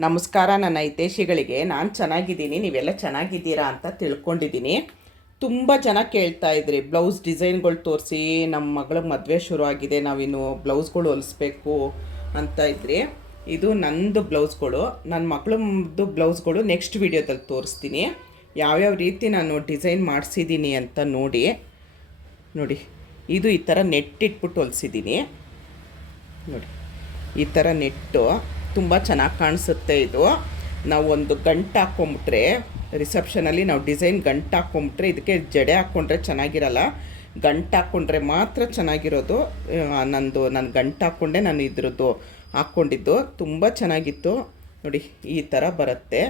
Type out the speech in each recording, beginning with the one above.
ನಮಸ್ಕಾರ, ನನ್ನ ಹಿತೇಶಿಗಳಿಗೆ ನಾನು ಚೆನ್ನಾಗಿದ್ದೀನಿ, ನೀವೆಲ್ಲ ಚೆನ್ನಾಗಿದ್ದೀರಾ ಅಂತ ತಿಳ್ಕೊಂಡಿದ್ದೀನಿ. ತುಂಬ ಜನ ಕೇಳ್ತಾ ಇದ್ರಿ, ಬ್ಲೌಸ್ ಡಿಸೈನ್ಗಳು ತೋರಿಸಿ ನಮ್ಮ ಮಗಳ ಮದುವೆ ಶುರು ಆಗಿದೆ ನಾವಿನ್ನು ಬ್ಲೌಸ್ಗಳು ಹೊಲಿಸ್ಬೇಕು ಅಂತ ಇದ್ರಿ. ಇದು ನಂದು ಬ್ಲೌಸ್ಗಳು ನನ್ನ ಮಗಳದ್ದು ಬ್ಲೌಸ್ಗಳು ನೆಕ್ಸ್ಟ್ ವೀಡಿಯೋದಲ್ಲಿ ತೋರಿಸ್ತೀನಿ. ಯಾವ್ಯಾವ ರೀತಿ ನಾನು ಡಿಸೈನ್ ಮಾಡಿಸಿದ್ದೀನಿ ಅಂತ ನೋಡಿ. ನೋಡಿ, ಇದು ಈ ಥರ ನೆಟ್ಟಿಟ್ಬಿಟ್ಟು ಹೊಲಿಸಿದ್ದೀನಿ. ನೋಡಿ, ಈ ಥರ ನೆಟ್ಟು. ತುಂಬ ಚೆನ್ನಾಗಿ ಕಾಣಿಸುತ್ತೆ ಇದು. ನಾವು ಒಂದು ಗಂಟು ಹಾಕ್ಕೊಂಬಿಟ್ರೆ ರಿಸೆಪ್ಷನಲ್ಲಿ ನಾವು ಡಿಸೈನ್ ಗಂಟು ಹಾಕ್ಕೊಂಬಿಟ್ರೆ ಇದಕ್ಕೆ ಜಡೆ ಹಾಕ್ಕೊಂಡ್ರೆ ಚೆನ್ನಾಗಿರಲ್ಲ. ಗಂಟು ಹಾಕ್ಕೊಂಡ್ರೆ ಮಾತ್ರ ಚೆನ್ನಾಗಿರೋದು. ನಂದು, ನಾನು ಗಂಟು ಹಾಕ್ಕೊಂಡೆ ನಾನು ಇದ್ರದ್ದು ಹಾಕ್ಕೊಂಡಿದ್ದು ತುಂಬ ಚೆನ್ನಾಗಿತ್ತು. ನೋಡಿ, ಈ ಥರ ಬರುತ್ತೆ.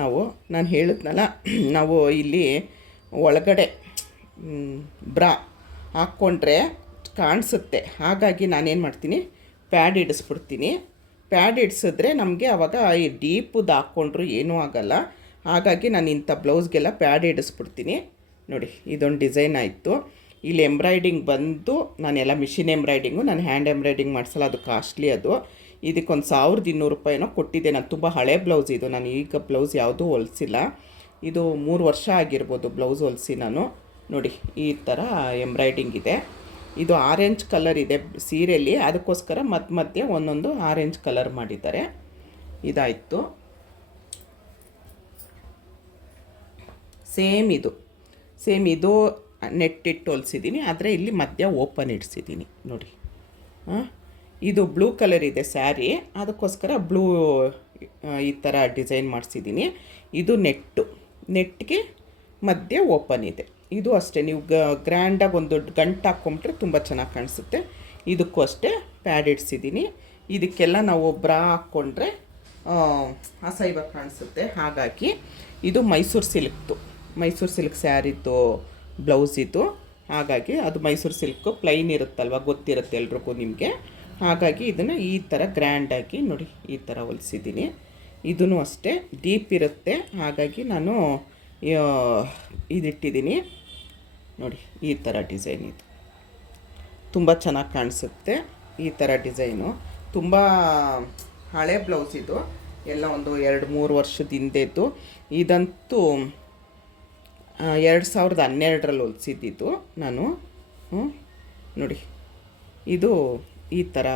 ನಾವು, ನಾನು ಹೇಳಿದ್ನಲ್ಲ, ನಾವು ಇಲ್ಲಿ ಒಳಗಡೆ ಬ್ರಾ ಹಾಕ್ಕೊಂಡ್ರೆ ಕಾಣಿಸುತ್ತೆ. ಹಾಗಾಗಿ ನಾನೇನು ಮಾಡ್ತೀನಿ, ಪ್ಯಾಡ್ ಇಡಿಸ್ಬಿಡ್ತೀನಿ. ಪ್ಯಾಡ್ ಇಡ್ಸಿದ್ರೆ ನಮಗೆ ಆವಾಗ ಈ ಡೀಪುದು ಹಾಕ್ಕೊಂಡ್ರು ಏನೂ ಆಗಲ್ಲ. ಹಾಗಾಗಿ ನಾನು ಇಂಥ ಬ್ಲೌಸ್ಗೆಲ್ಲ ಪ್ಯಾಡ್ ಇಡಿಸ್ಬಿಡ್ತೀನಿ. ನೋಡಿ, ಇದೊಂದು ಡಿಸೈನ್ ಆಯಿತು. ಇಲ್ಲಿ ಎಂಬ್ರಾಯ್ಡಿಂಗ್ ಬಂದು ನಾನೆಲ್ಲ ಮಿಷಿನ್ ಎಂಬ್ರಾಯ್ಡಿಂಗು, ನಾನು ಹ್ಯಾಂಡ್ ಎಂಬ್ರಾಯ್ಡಿಂಗ್ ಮಾಡಿಸಲ್ಲ, ಅದು ಕಾಸ್ಟ್ಲಿ ಅದು. ಇದಕ್ಕೊಂದು ಸಾವಿರದ ಇನ್ನೂರು ರೂಪಾಯಿನೋ ಕೊಟ್ಟಿದ್ದೆ. ನಾನು ತುಂಬ ಹಳೆ ಬ್ಲೌಸ್ ಇದು. ನಾನು ಈಗ ಬ್ಲೌಸ್ ಯಾವುದೂ ಹೊಲಿಸಿಲ್ಲ. ಇದು ಮೂರು ವರ್ಷ ಆಗಿರ್ಬೋದು ಬ್ಲೌಸ್ ಹೊಲಿಸಿ ನಾನು. ನೋಡಿ, ಈ ಥರ ಎಂಬ್ರಾಯ್ಡಿಂಗ್ ಇದೆ. ಇದು ಆರೆಂಜ್ ಕಲರ್ ಇದೆ ಸೀರೆಯಲ್ಲಿ ಅದಕ್ಕೋಸ್ಕರ ಮತ್ತೆ ಮಧ್ಯೆ ಒಂದೊಂದು ಆರೆಂಜ್ ಕಲರ್ ಮಾಡಿದ್ದಾರೆ. ಇದಾಯಿತು. ಸೇಮ್ ಇದು. ಸೇಮ್ ಇದು ನೆಟ್ಟಿಟ್ಟು ಹೊಲಿಸಿದ್ದೀನಿ ಆದರೆ ಇಲ್ಲಿ ಮಧ್ಯ ಓಪನ್ ಇಡಿಸಿದ್ದೀನಿ ನೋಡಿ. ಹಾಂ? ಇದು ಬ್ಲೂ ಕಲರ್ ಇದೆ ಸ್ಯಾರಿ, ಅದಕ್ಕೋಸ್ಕರ ಬ್ಲೂ ಈ ಥರ ಡಿಸೈನ್ ಮಾಡಿಸಿದ್ದೀನಿ ಇದು ನೆಟ್ಟು. ನೆಟ್ಗೆ ಮಧ್ಯೆ ಓಪನ್ ಇದೆ. ಇದು ಅಷ್ಟೇ. ನೀವು ಗ್ರ್ಯಾಂಡಾಗಿ ಒಂದು ಗಂಟು ಹಾಕ್ಕೊಂಬಿಟ್ರೆ ತುಂಬ ಚೆನ್ನಾಗಿ ಕಾಣಿಸುತ್ತೆ. ಇದಕ್ಕೂ ಅಷ್ಟೇ ಪ್ಯಾಡ್ ಇಡ್ಸಿದ್ದೀನಿ. ಇದಕ್ಕೆಲ್ಲ ನಾವು ಬ್ರಾ ಹಾಕ್ಕೊಂಡ್ರೆ ಆ, ಅಸಹ್ಯವಾಗಿ ಕಾಣಿಸುತ್ತೆ. ಹಾಗಾಗಿ ಇದು ಮೈಸೂರು ಸಿಲ್ಕ್ದು. ಮೈಸೂರು ಸಿಲ್ಕ್ ಸ್ಯಾರಿದ್ದು ಬ್ಲೌಸ್ ಹಾಗಾಗಿ ಅದು ಮೈಸೂರು ಸಿಲ್ಕು ಪ್ಲೈನ್ ಇರುತ್ತಲ್ವ ಗೊತ್ತಿರುತ್ತೆ ಎಲ್ರಿಗೂ ನಿಮಗೆ. ಹಾಗಾಗಿ ಇದನ್ನು ಈ ಥರ ಗ್ರ್ಯಾಂಡಾಗಿ ನೋಡಿ ಈ ಥರ ಹೊಲಿಸಿದ್ದೀನಿ. ಇದೂ ಅಷ್ಟೇ ಡೀಪ್ ಇರುತ್ತೆ. ಹಾಗಾಗಿ ನಾನು ಇದಿಟ್ಟಿದ್ದೀನಿ. ನೋಡಿ, ಈ ಥರ ಡಿಸೈನ್ ಇದು. ತುಂಬ ಚೆನ್ನಾಗಿ ಕಾಣಿಸುತ್ತೆ ಈ ಥರ ಡಿಸೈನು. ತುಂಬ ಹಳೆ ಬ್ಲೌಸ್ ಇದು. ಎಲ್ಲ ಒಂದು ಎರಡು ಮೂರು ವರ್ಷದ ಹಿಂದೆದ್ದು. ಇದಂತೂ ಎರಡು ಸಾವಿರದ ಹನ್ನೆರಡರಲ್ಲಿ ಹೊಲಿಸಿದ್ದಿದ್ದು ನಾನು. ನೋಡಿ. ಇದು ಈ ಥರ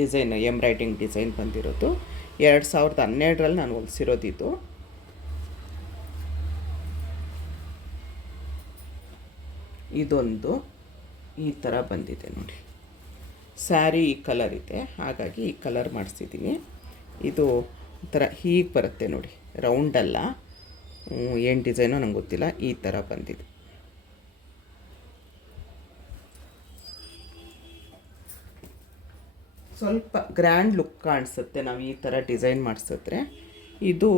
ಡಿಸೈನ್, ಎಂಬ್ರಾಯ್ಡಿಂಗ್ ಡಿಸೈನ್ ಬಂದಿರೋದು. ಎರಡು ಸಾವಿರದ ಹನ್ನೆರಡರಲ್ಲಿ ನಾನು ಹೊಲಿಸಿರೋದು ಇದೊಂದು ಈ ಥರ ಬಂದಿದೆ ನೋಡಿ. ಸ್ಯಾರಿ ಈ ಕಲರ್ ಇದೆ, ಹಾಗಾಗಿ ಈ ಕಲರ್ ಮಾಡಿಸಿದ್ದೀನಿ ಇದು ಒಂಥರ ಥರ ಹೀಗೆ ಬರುತ್ತೆ ನೋಡಿ ರೌಂಡಲ್ಲ ಏನು ಡಿಸೈನೋ ನಂಗೆ ಗೊತ್ತಿಲ್ಲ, ಈ ಥರ ಬಂದಿದೆ. ಸ್ವಲ್ಪ ಗ್ರ್ಯಾಂಡ್ ಲುಕ್ ಕಾಣಿಸುತ್ತೆ ನಾವು ಈ ಥರ ಡಿಸೈನ್ ಮಾಡಿಸಿದ್ರೆ. ಇದು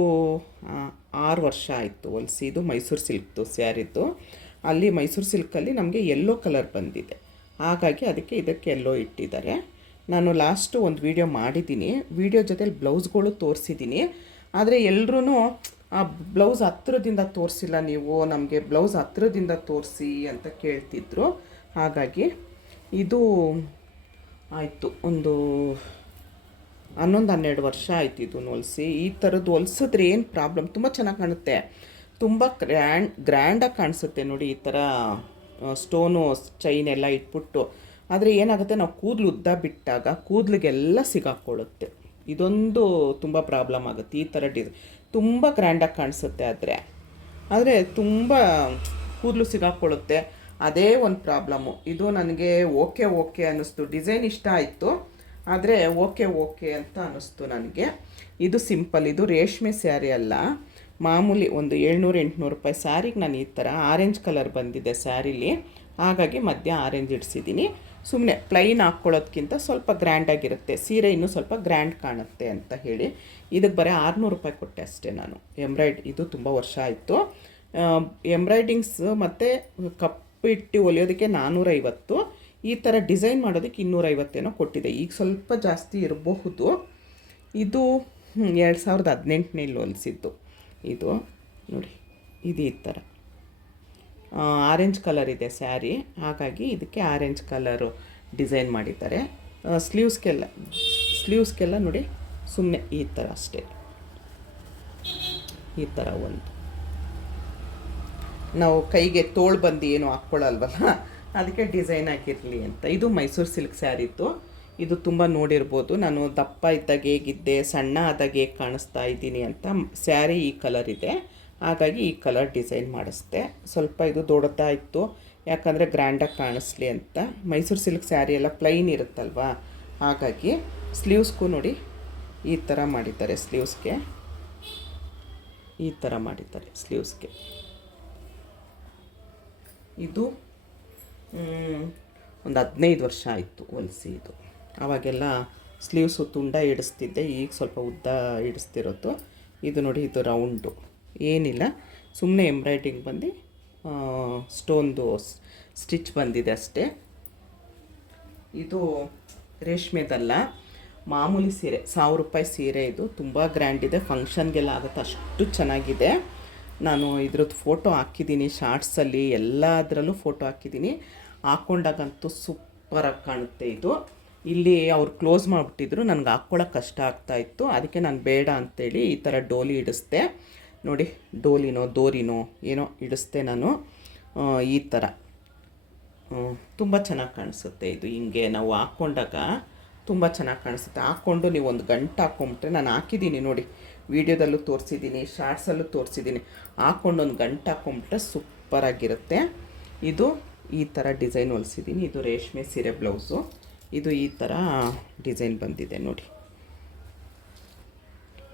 ಆರು ವರ್ಷ ಆಯಿತು ಹೊಲಿಸಿದು ಮೈಸೂರು ಸಿಲ್ಕ್ದು ಸ್ಯಾರಿದ್ದು ಅಲ್ಲಿ ಮೈಸೂರು ಸಿಲ್ಕಲ್ಲಿ ನಮಗೆ ಎಲ್ಲೋ ಕಲರ್ ಬಂದಿದೆ. ಹಾಗಾಗಿ ಅದಕ್ಕೆ ಇದಕ್ಕೆ ಎಲ್ಲೋ ಇಟ್ಟಿದ್ದಾರೆ. ನಾನು ಲಾಸ್ಟು ಒಂದು ವಿಡಿಯೋ ಮಾಡಿದ್ದೀನಿ. ವಿಡಿಯೋ ಜೊತೆಲಿ ಬ್ಲೌಸ್ಗಳು ತೋರಿಸಿದ್ದೀನಿ. ಆದರೆ ಎಲ್ಲರೂ ಆ ಬ್ಲೌಸ್ ಹತ್ತಿರದಿಂದ ತೋರಿಸಿಲ್ಲ ನೀವು, ನಮಗೆ ಬ್ಲೌಸ್ ಹತ್ತಿರದಿಂದ ತೋರಿಸಿ ಅಂತ ಕೇಳ್ತಿದ್ರು. ಹಾಗಾಗಿ ಇದು ಆಯಿತು. ಒಂದು ಹನ್ನೊಂದು ಹನ್ನೆರಡು ವರ್ಷ ಆಯ್ತು ಇದನ್ನು ಹೊಲಿಸಿ. ಈ ಥರದ್ದು ಹೊಲ್ಸಿದ್ರೆ ಏನು ಪ್ರಾಬ್ಲಮ್ ತುಂಬ ಚೆನ್ನಾಗಿ ಕಾಣುತ್ತೆ. ತುಂಬ ಗ್ರ್ಯಾಂಡ್, ಗ್ರ್ಯಾಂಡಾಗಿ ಕಾಣಿಸುತ್ತೆ ನೋಡಿ ಈ ಥರ ಸ್ಟೋನು, ಚೈನ್ ಎಲ್ಲ ಇಟ್ಬಿಟ್ಟು. ಆದರೆ ಏನಾಗುತ್ತೆ, ನಾವು ಕೂದಲು ಉದ್ದ ಬಿಟ್ಟಾಗ ಕೂದಲಿಗೆಲ್ಲ ಸಿಗಾಕೊಳ್ಳುತ್ತೆ ಇದೊಂದು ತುಂಬ ಪ್ರಾಬ್ಲಮ್ ಆಗುತ್ತೆ ಈ ಥರ ಡಿಸ್ ತುಂಬ ಗ್ರ್ಯಾಂಡಾಗಿ ಕಾಣಿಸುತ್ತೆ ಆದರೆ. ಆದರೆ ತುಂಬ ಕೂದಲು ಸಿಗಾಕೊಳ್ಳುತ್ತೆ ಅದೇ ಒಂದು ಪ್ರಾಬ್ಲಮ್ಮು. ಇದು ನನಗೆ ಓಕೆ ಓಕೆ ಅನ್ನಿಸ್ತು. ಡಿಸೈನ್ ಇಷ್ಟ ಆಯಿತು, ಆದರೆ ಓಕೆ ಓಕೆ ಅಂತ ಅನ್ನಿಸ್ತು ನನಗೆ. ಇದು ಸಿಂಪಲ್, ಇದು ರೇಷ್ಮೆ ಸ್ಯಾರಿ ಅಲ್ಲ. ಮಾಮೂಲಿ ಒಂದು ಏಳ್ನೂರು, ಎಂಟುನೂರು ರೂಪಾಯಿ ಸ್ಯಾರಿಗೆ ನಾನು ಈ ಥರ ಆರೆಂಜ್ ಕಲರ್ ಬಂದಿದೆ ಸ್ಯಾರಿಲಿ. ಹಾಗಾಗಿ ಮಧ್ಯ ಆರೆಂಜ್ ಇಡ್ಸಿದ್ದೀನಿ ಸುಮ್ಮನೆ ಪ್ಲೈನ್ ಹಾಕ್ಕೊಳ್ಳೋದ್ಕಿಂತ ಸ್ವಲ್ಪ ಗ್ರ್ಯಾಂಡಾಗಿರುತ್ತೆ ಸೀರೆ ಇನ್ನೂ ಸ್ವಲ್ಪ ಗ್ರ್ಯಾಂಡ್ ಕಾಣುತ್ತೆ ಅಂತ ಹೇಳಿ. ಇದಕ್ಕೆ ಬರೀ ಆರುನೂರು ರೂಪಾಯಿ ಕೊಟ್ಟೆ ಅಷ್ಟೇ ನಾನು. ಎಂಬ್ರಾಯ್ಡ್ ಇದು ತುಂಬ ವರ್ಷ ಆಯಿತು. ಎಂಬ್ರಾಯ್ಡಿಂಗ್ಸ್ ಮತ್ತು ಕಪ್ಪಿಟ್ಟು ಹೊಲಿಯೋದಕ್ಕೆ ನಾನ್ನೂರೈವತ್ತು ಈ ಥರ ಡಿಸೈನ್ ಮಾಡೋದಕ್ಕೆ ಇನ್ನೂರೈವತ್ತೇನೋ ಕೊಟ್ಟಿದೆ. ಈಗ ಸ್ವಲ್ಪ ಜಾಸ್ತಿ ಇರಬಹುದು. ಇದು ಎರಡು ಸಾವಿರದ ಹದಿನೆಂಟನೇಲಿ ಹೊಲಿಸಿದ್ದು. ಇದು ನೋಡಿ, ಇದು ಈ ಥರ. ಆರೆಂಜ್ ಕಲರ್ ಇದೆ ಸ್ಯಾರಿ, ಹಾಗಾಗಿ ಇದಕ್ಕೆ ಆರೆಂಜ್ ಕಲರು ಡಿಸೈನ್ ಮಾಡಿದ್ದಾರೆ. ಸ್ಲೀವ್ಸ್ಗೆಲ್ಲ ಸ್ಲೀವ್ಸ್ಗೆಲ್ಲ ನೋಡಿ ಸುಮ್ಮನೆ ಈ ಥರ ಅಷ್ಟೇ. ಈ ಥರ ಒಂದು. ನಾವು ಕೈಗೆ ತೋಳು ಬಂದು ಏನು ಹಾಕ್ಕೊಳ್ಳಲ್ವಲ್ಲ ಅದಕ್ಕೆ ಡಿಸೈನ್ ಆಗಿರಲಿ ಅಂತ. ಇದು ಮೈಸೂರು ಸಿಲ್ಕ್ ಸ್ಯಾರಿತ್ತು ಇದು ತುಂಬ ನೋಡಿರ್ಬೋದು. ನಾನು ದಪ್ಪ ಇದ್ದಾಗ ಹೇಗಿದ್ದೆ ಸಣ್ಣ ಆದಾಗ ಹೇಗೆ ಕಾಣಿಸ್ತಾ ಇದ್ದೀನಿ ಅಂತ ಸ್ಯಾರಿ ಈ ಕಲರ್ ಇದೆ. ಹಾಗಾಗಿ ಈ ಕಲರ್ ಡಿಸೈನ್ ಮಾಡಿಸ್ದೆ. ಸ್ವಲ್ಪ ಇದು ದೊಡ್ಡತಾ ಇತ್ತು. ಯಾಕಂದರೆ ಗ್ರ್ಯಾಂಡಾಗಿ ಕಾಣಿಸ್ಲಿ ಅಂತ. ಮೈಸೂರು ಸಿಲ್ಕ್ ಸ್ಯಾರಿ ಎಲ್ಲ ಪ್ಲೈನ್ ಇರುತ್ತಲ್ವಾ? ಹಾಗಾಗಿ ಸ್ಲೀವ್ಸ್ಗೂ ನೋಡಿ ಈ ಥರ ಮಾಡಿದ್ದಾರೆ ಸ್ಲೀವ್ಸ್ಗೆ ಈ ಥರ ಮಾಡಿದ್ದಾರೆ ಸ್ಲೀವ್ಸ್ಗೆ ಇದು ಒಂದು ಹದಿನೈದು ವರ್ಷ ಆಯಿತು ಹೊಲಿಸಿ ಇದು ಆವಾಗೆಲ್ಲ ಸ್ಲೀವ್ಸು ತುಂಡ ಇಡಿಸ್ತಿದ್ದೆ, ಈಗ ಸ್ವಲ್ಪ ಉದ್ದ ಇಡಿಸ್ತಿರೋದು. ಇದು ನೋಡಿ, ಇದು ರೌಂಡು. ಏನಿಲ್ಲ ಸುಮ್ಮನೆ ಎಂಬ್ರಾಯ್ಡಿಂಗ್ ಬಂದು ಸ್ಟೋನ್ದು ಸ್ಟಿಚ್ ಬಂದಿದೆ ಅಷ್ಟೇ. ಇದು ರೇಷ್ಮೆದಲ್ಲ, ಮಾಮೂಲಿ ಸೀರೆ, ಸಾವಿರ ರೂಪಾಯಿ ಸೀರೆ ಇದು. ತುಂಬ ಗ್ರ್ಯಾಂಡ್ ಇದೆ ಫಂಕ್ಷನ್ಗೆಲ್ಲ ಆಗುತ್ತೆ, ಅಷ್ಟು ಚೆನ್ನಾಗಿದೆ. ನಾನು ಇದ್ರದ್ದು ಫೋಟೋ ಹಾಕಿದ್ದೀನಿ ಶಾರ್ಟ್ಸಲ್ಲಿ ಎಲ್ಲದರಲ್ಲೂ ಫೋಟೋ ಹಾಕಿದ್ದೀನಿ. ಹಾಕ್ಕೊಂಡಾಗಂತೂ ಸೂಪರಾಗಿ ಕಾಣುತ್ತೆ ಇದು. ಇಲ್ಲಿ ಅವ್ರು ಕ್ಲೋಸ್ ಮಾಡಿಬಿಟ್ಟಿದ್ರು. ನನಗೆ ಹಾಕ್ಕೊಳ್ಳೋಕೆ ಕಷ್ಟ ಆಗ್ತಾಯಿತ್ತು ಅದಕ್ಕೆ ನಾನು ಬೇಡ ಅಂತೇಳಿ ಈ ಥರ ಡೋಲಿ ಇಡಿಸ್ದೆ. ನೋಡಿ, ಡೋಲಿನೋ, ದೋರಿನೋ ಏನೋ ಇಡಿಸ್ದೆ ನಾನು. ಈ ಥರ ತುಂಬ ಚೆನ್ನಾಗಿ ಕಾಣಿಸುತ್ತೆ ಇದು. ಹಿಂಗೆ ನಾವು ಹಾಕ್ಕೊಂಡಾಗ ತುಂಬ ಚೆನ್ನಾಗಿ ಕಾಣಿಸುತ್ತೆ. ಹಾಕ್ಕೊಂಡು ನೀವು ಒಂದು ಗಂಟೆ ಹಾಕ್ಕೊಂಬಿಟ್ರೆ ನಾನು ಹಾಕಿದ್ದೀನಿ ನೋಡಿ. ವೀಡಿಯೋದಲ್ಲೂ ತೋರಿಸಿದ್ದೀನಿ ಶಾರ್ಟ್ಸಲ್ಲೂ ತೋರಿಸಿದ್ದೀನಿ ಹಾಕ್ಕೊಂಡು ಒಂದು ಗಂಟೆ ಹಾಕ್ಕೊಂಬಿಟ್ರೆ ಸೂಪರಾಗಿರುತ್ತೆ. ಇದು ಈ ಥರ ಡಿಸೈನ್ ಹೊಲಿಸಿದ್ದೀನಿ ಇದು ರೇಷ್ಮೆ ಸೀರೆ ಬ್ಲೌಸು. ಇದು ಈ ಥರ ಡಿಸೈನ್ ಬಂದಿದೆ ನೋಡಿ.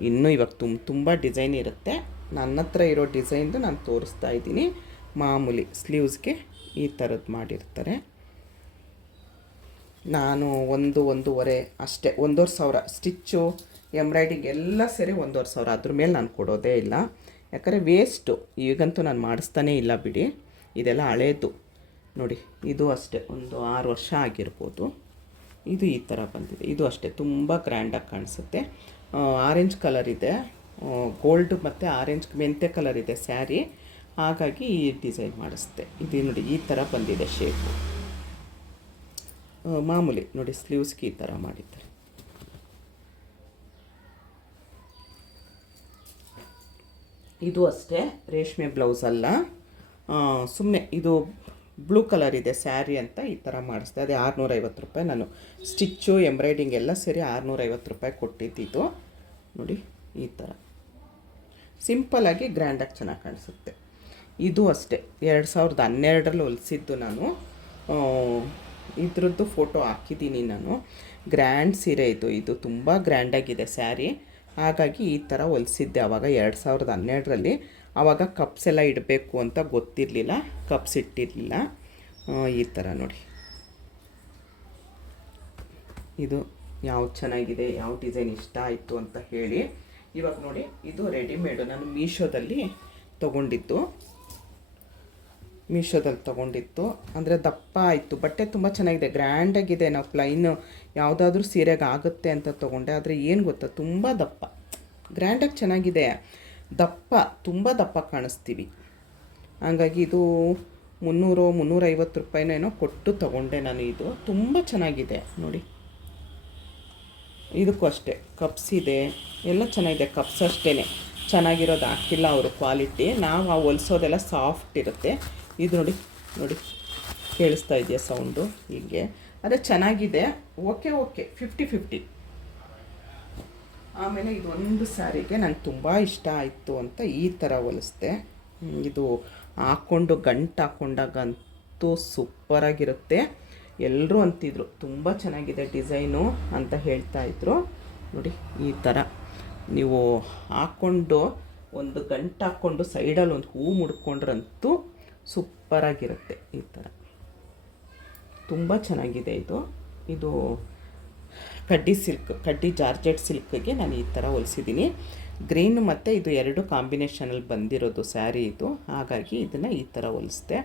ಇನ್ನೂ ಇವಾಗ ತುಂಬ ತುಂಬ ಡಿಸೈನ್ ಇರುತ್ತೆ. ನನ್ನ ಹತ್ರ ಇರೋ ಡಿಸೈನ್ದು ನಾನು ತೋರಿಸ್ತಾ ಇದ್ದೀನಿ. ಮಾಮೂಲಿ ಸ್ಲೀವ್ಸ್ಗೆ ಈ ಥರದ್ದು ಮಾಡಿರ್ತಾರೆ. ನಾನು ಒಂದು, ಒಂದೂವರೆ ಅಷ್ಟೇ, ಒಂದೂವರೆ ಸಾವಿರ ಸ್ಟಿಚ್ಚು, ಎಂಬ್ರಾಯ್ಡಿಂಗ್ ಎಲ್ಲ ಸೇರಿ ಒಂದೂವರೆ ಸಾವಿರ ಅದ್ರ ಮೇಲೆ ನಾನು ಕೊಡೋದೇ ಇಲ್ಲ. ಯಾಕಂದರೆ ವೇಸ್ಟು, ಈಗಂತೂ ನಾನು ಮಾಡಿಸ್ತಾನೇ ಇಲ್ಲ ಬಿಡಿ. ಇದೆಲ್ಲ ಹಳೇದು. ನೋಡಿ, ಇದು ಅಷ್ಟೇ, ಒಂದು ಆರು ವರ್ಷ ಆಗಿರ್ಬೋದು. ಇದು ಈ ಥರ ಬಂದಿದೆ. ಇದು ಅಷ್ಟೇ, ತುಂಬ ಗ್ರ್ಯಾಂಡಾಗಿ ಕಾಣಿಸುತ್ತೆ. ಆರೆಂಜ್ ಕಲರ್ ಇದೆ. ಗೋಲ್ಡ್ ಮತ್ತು ಆರೆಂಜ್ ಮೆಂತೆ ಕಲರ್ ಇದೆ ಸ್ಯಾರಿ. ಹಾಗಾಗಿ ಈ ಡಿಸೈನ್ ಮಾಡಿಸುತ್ತೆ ಇದು ನೋಡಿ, ಈ ಥರ ಬಂದಿದೆ ಶೇಪು ಮಾಮೂಲಿ ನೋಡಿ ಸ್ಲೀವ್ಸ್ಗೆ ಈ ಥರ ಮಾಡಿದ್ದಾರೆ. ಇದು ಅಷ್ಟೇ, ರೇಷ್ಮೆ ಬ್ಲೌಸ್ ಅಲ್ಲ. ಸುಮ್ಮನೆ ಇದು ಬ್ಲೂ ಕಲರ್ ಇದೆ ಸ್ಯಾರಿ ಅಂತ ಈ ಥರ ಮಾಡಿಸಿದೆ. ಅದೇ ಆರುನೂರೈವತ್ತು ರೂಪಾಯಿ ನಾನು ಸ್ಟಿಚ್ಚು, ಎಂಬ್ರಾಯ್ಡಿಂಗ್ ಎಲ್ಲ ಸೇರಿ ಆರುನೂರೈವತ್ತು ರೂಪಾಯಿ ಕೊಟ್ಟಿದ್ದಿದ್ದು ನೋಡಿ, ಈ ಥರ ಸಿಂಪಲಾಗಿ ಗ್ರ್ಯಾಂಡಾಗಿ ಚೆನ್ನಾಗಿ ಕಾಣಿಸುತ್ತೆ. ಇದು ಅಷ್ಟೇ. ಎರಡು ಸಾವಿರದ ಹನ್ನೆರಡರಲ್ಲಿ ಹೊಲಿಸಿದ್ದು ನಾನು. ಇದ್ರದ್ದು ಫೋಟೋ ಹಾಕಿದ್ದೀನಿ ನಾನು. ಗ್ರ್ಯಾಂಡ್ ಸೀರೆ ಇದು. ಇದು ತುಂಬ ಗ್ರ್ಯಾಂಡಾಗಿದೆ ಸ್ಯಾರಿ. ಹಾಗಾಗಿ ಈ ಥರ ಹೊಲಿಸಿದ್ದೆ ಆವಾಗ ಎರಡು ಸಾವಿರದ ಹನ್ನೆರಡರಲ್ಲಿ. ಆವಾಗ ಕಪ್ಸ್ ಎಲ್ಲ ಇಡಬೇಕು ಅಂತ ಗೊತ್ತಿರಲಿಲ್ಲ ಕಪ್ಸ್ ಇಟ್ಟಿರಲಿಲ್ಲ. ಈ ಥರ ನೋಡಿ. ಇದು ಯಾವ ಚೆನ್ನಾಗಿದೆ ಯಾವ ಡಿಸೈನ್ ಇಷ್ಟ ಆಯಿತು ಅಂತ ಹೇಳಿ. ಇವಾಗ ನೋಡಿ, ಇದು ರೆಡಿಮೇಡು ನಾನು ಮೀಶೋದಲ್ಲಿ ತೊಗೊಂಡಿದ್ದು. ಮೀಶೋದಲ್ಲಿ ತೊಗೊಂಡಿತ್ತು ಅಂದರೆ ದಪ್ಪ ಆಯಿತು, ಬಟ್ಟೆ ತುಂಬ ಚೆನ್ನಾಗಿದೆ ಗ್ರ್ಯಾಂಡಾಗಿದೆ ನಾವು ಪ್ಲೈನು ಯಾವುದಾದ್ರೂ ಸೀರೆಗೆ ಆಗುತ್ತೆ ಅಂತ ತೊಗೊಂಡೆ, ಆದರೆ ಏನು ಗೊತ್ತಾ, ತುಂಬ ದಪ್ಪ. ಗ್ರ್ಯಾಂಡಾಗಿ ಚೆನ್ನಾಗಿದೆ. ದಪ್ಪ, ತುಂಬ ದಪ್ಪ ಕಾಣಿಸ್ತೀವಿ. ಹಾಗಾಗಿ ಇದು ಮುನ್ನೂರು, ಮುನ್ನೂರೈವತ್ತು ರೂಪಾಯಿನೇನೋ ಕೊಟ್ಟು ತಗೊಂಡೆ ನಾನು ಇದು. ತುಂಬ ಚೆನ್ನಾಗಿದೆ, ನೋಡಿ. ಇದಕ್ಕೂ ಅಷ್ಟೇ, ಕಪ್ಸ್ ಇದೆ. ಎಲ್ಲ ಚೆನ್ನಾಗಿದೆ, ಕಪ್ಸ್ ಅಷ್ಟೇ ಚೆನ್ನಾಗಿರೋದು ಹಾಕಿಲ್ಲ ಅವರು ಕ್ವಾಲಿಟಿ. ನಾವು ಆ ಹೊಲ್ಸೋದೆಲ್ಲ ಸಾಫ್ಟ್ ಇರುತ್ತೆ. ಇದು ನೋಡಿ ನೋಡಿ. ಕೇಳಿಸ್ತಾ ಇದೆಯಾ ಸೌಂಡು? ಹೀಗೆ. ಅದೇ ಚೆನ್ನಾಗಿದೆ. Okay okay. Fifty fifty. ಆಮೇಲೆ ಇದೊಂದು ಸ್ಯಾರಿಗೆ ನಂಗೆ ತುಂಬ ಇಷ್ಟ ಆಯಿತು ಅಂತ ಈ ಥರ ಹೊಲಿಸ್ದೆ. ಇದು ಹಾಕ್ಕೊಂಡು ಗಂಟು ಹಾಕ್ಕೊಂಡಾಗಂತೂ ಸೂಪರಾಗಿರುತ್ತೆ. ಎಲ್ಲರೂ ಅಂತಿದ್ರು, ತುಂಬ ಚೆನ್ನಾಗಿದೆ ಡಿಸೈನು ಅಂತ ಹೇಳ್ತಾ ಇದ್ರು. ನೋಡಿ, ಈ ಥರ. ನೀವು ಹಾಕ್ಕೊಂಡು ಒಂದು ಗಂಟು ಹಾಕ್ಕೊಂಡು ಸೈಡಲ್ಲಿ ಒಂದು ಹೂ ಮುಡ್ಕೊಂಡ್ರಂತೂ ಸೂಪರಾಗಿರುತ್ತೆ ಈ ಥರ. ತುಂಬ ಚೆನ್ನಾಗಿದೆ ಇದು. ಇದು ಕಡ್ಡಿ ಸಿಲ್ಕ್ ಕಡ್ಡಿ ಜಾರ್ಜೆಟ್ ಸಿಲ್ಕ್ಗೆ ನಾನು ಈ ಥರ ಹೊಲಿಸಿದ್ದೀನಿ. ಗ್ರೀನ್ ಮತ್ತು ಇದು ಎರಡು ಕಾಂಬಿನೇಷನಲ್ಲಿ ಬಂದಿರೋದು ಸ್ಯಾರಿ ಇದು. ಹಾಗಾಗಿ ಇದನ್ನು ಈ ಥರ ಹೊಲಿಸ್ದೆ.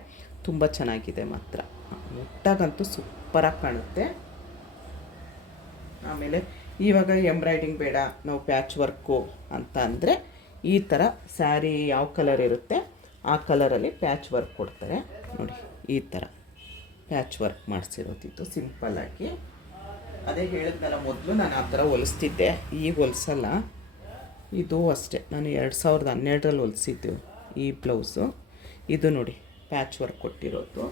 ತುಂಬ ಚೆನ್ನಾಗಿದೆ ಮಾತ್ರ. ಮುಟ್ಟಾಗಂತೂ ಸೂಪರಾಗಿ ಕಾಣುತ್ತೆ. ಆಮೇಲೆ ಇವಾಗ ಎಂಬ್ರಾಯ್ಡಿಂಗ್ ಬೇಡ, ನಾವು ಪ್ಯಾಚ್ ವರ್ಕು ಅಂತ ಅಂದರೆ ಈ ಥರ ಸ್ಯಾರಿ ಯಾವ ಕಲರ್ ಇರುತ್ತೆ ಆ ಕಲರಲ್ಲಿ ಪ್ಯಾಚ್ ವರ್ಕ್ ಕೊಡ್ತಾರೆ. ನೋಡಿ ಈ ಥರ ಪ್ಯಾಚ್ ವರ್ಕ್ ಮಾಡಿಸಿರೋದಿತ್ತು ಸಿಂಪಲ್ಲಾಗಿ. ಅದೇ ಹೇಳಿದ್ನಲ್ಲ, ಮೊದಲು ನಾನು ಆ ಥರ ಹೊಲಿಸ್ತಿದ್ದೆ. ಈಗ ಹೊಲಿಸಲ್ಲ. ಇದು ಅಷ್ಟೇ. ನಾನು ಎರಡು ಸಾವಿರದ ಹನ್ನೆರಡರಲ್ಲಿ ಹೊಲಿಸಿದ್ದು ಈ ಬ್ಲೌಸು. ಇದು ನೋಡಿ, ಪ್ಯಾಚ್ ವರ್ಕ್ ಕೊಟ್ಟಿರೋದು.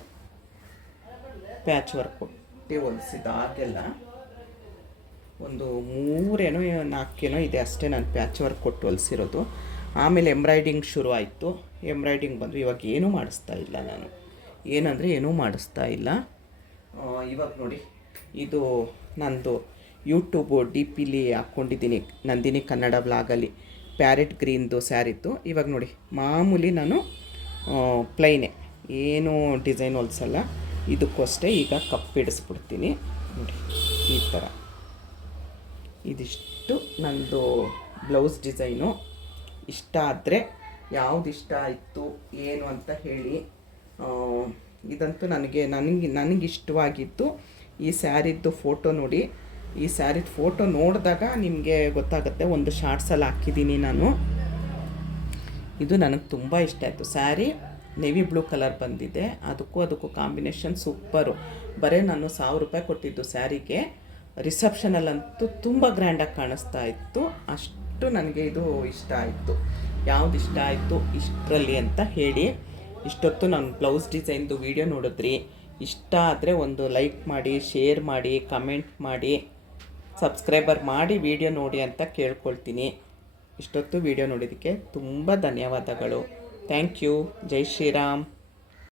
ಪ್ಯಾಚ್ ವರ್ಕ್ ಕೊಟ್ಟು ಹೊಲಿಸಿದ್ದು ಆಗೆಲ್ಲ ಒಂದು ಮೂರೇನೋ ನಾಲ್ಕೇನೋ ಇದೆ ಅಷ್ಟೇ ನಾನು ಪ್ಯಾಚ್ ವರ್ಕ್ ಕೊಟ್ಟು ಹೊಲಿಸಿರೋದು. ಆಮೇಲೆ ಎಂಬ್ರಾಯ್ಡಿಂಗ್ ಶುರು ಆಯಿತು ಎಂಬ್ರಾಯ್ಡಿಂಗ್ ಬಂದು ಇವಾಗ ಏನೂ ಮಾಡಿಸ್ತಾ ಇಲ್ಲ ನಾನು. ಏನಂದರೆ ಏನೂ ಮಾಡಿಸ್ತಾ ಇಲ್ಲ. ಇವಾಗ ನೋಡಿ ಇದು ನಂದು ಯೂಟ್ಯೂಬು ಡಿ ಪಿಲಿ ಹಾಕ್ಕೊಂಡಿದ್ದೀನಿ. ನಂದಿನಿ ಕನ್ನಡ ಬ್ಲಾಗಲ್ಲಿ ಪ್ಯಾರೆಟ್ ಗ್ರೀನ್ದು ಸ್ಯಾರಿತ್ತು ಇವಾಗ ನೋಡಿ, ಮಾಮೂಲಿ ನಾನು ಪ್ಲೈನೇ ಏನು ಡಿಸೈನ್ ಹೊಲ್ಸಲ್ಲ. ಇದಕ್ಕೂ ಅಷ್ಟೇ ಈಗ ಕಪ್ಪಿಡಿಸ್ಬಿಡ್ತೀನಿ ನೋಡಿ, ಈ ಥರ ಇದಿಷ್ಟು ನಂದು ಬ್ಲೌಸ್ ಡಿಸೈನು ಇಷ್ಟ ಆದರೆ, ಯಾವ್ದು ಇಷ್ಟ ಆಯಿತು, ಏನು ಅಂತ ಹೇಳಿ ಇದಂತೂ ನನಗೆ ನನಗೆ ನನಗೆ ಇಷ್ಟವಾಗಿದ್ದು ಈ ಸ್ಯಾರಿದ್ದು ಫೋಟೋ ನೋಡಿ. ಈ ಸ್ಯಾರಿದ ಫೋಟೋ ನೋಡಿದಾಗ ನಿಮಗೆ ಗೊತ್ತಾಗುತ್ತೆ, ಒಂದು ಶಾರ್ಟ್ಸಲ್ಲಿ ಹಾಕಿದ್ದೀನಿ ನಾನು. ಇದು ನನಗೆ ತುಂಬ ಇಷ್ಟ ಆಯಿತು. ಸ್ಯಾರಿ ನೆವಿ ಬ್ಲೂ ಕಲರ್ ಬಂದಿದೆ. ಅದಕ್ಕೂ ಅದಕ್ಕೂ ಕಾಂಬಿನೇಷನ್ ಸೂಪರು. ಬರೀ ನಾನು ಸಾವಿರ ರೂಪಾಯಿ ಕೊಟ್ಟಿದ್ದು ಸ್ಯಾರಿಗೆ. ರಿಸೆಪ್ಷನಲ್ಲಂತೂ ತುಂಬ ಗ್ರ್ಯಾಂಡಾಗಿ ಕಾಣಿಸ್ತಾ ಇತ್ತು. ಅಷ್ಟು ನನಗೆ ಇದು ಇಷ್ಟ ಆಯಿತು. ಯಾವ್ದು ಇಷ್ಟ ಆಯಿತು ಇಷ್ಟರಲ್ಲಿ ಅಂತ ಹೇಳಿ. ಇಷ್ಟೊತ್ತು ನಾನು ಬ್ಲೌಸ್ ಡಿಸೈನ್ದು ವಿಡಿಯೋ ನೋಡಿದ್ರಿ. ಇಷ್ಟ ಆದರೆ ಒಂದು ಲೈಕ್ ಮಾಡಿ, ಶೇರ್ ಮಾಡಿ, ಕಮೆಂಟ್ ಮಾಡಿ, ಸಬ್ಸ್ಕ್ರೈಬರ್ ಮಾಡಿ ವಿಡಿಯೋ ನೋಡಿ ಅಂತ ಕೇಳ್ಕೊಳ್ತೀನಿ. ಇಷ್ಟೊತ್ತು ವಿಡಿಯೋ ನೋಡಿದ್ದಕ್ಕೆ ತುಂಬ ಧನ್ಯವಾದಗಳು. Thank you. ಜೈ ಶ್ರೀರಾಮ್.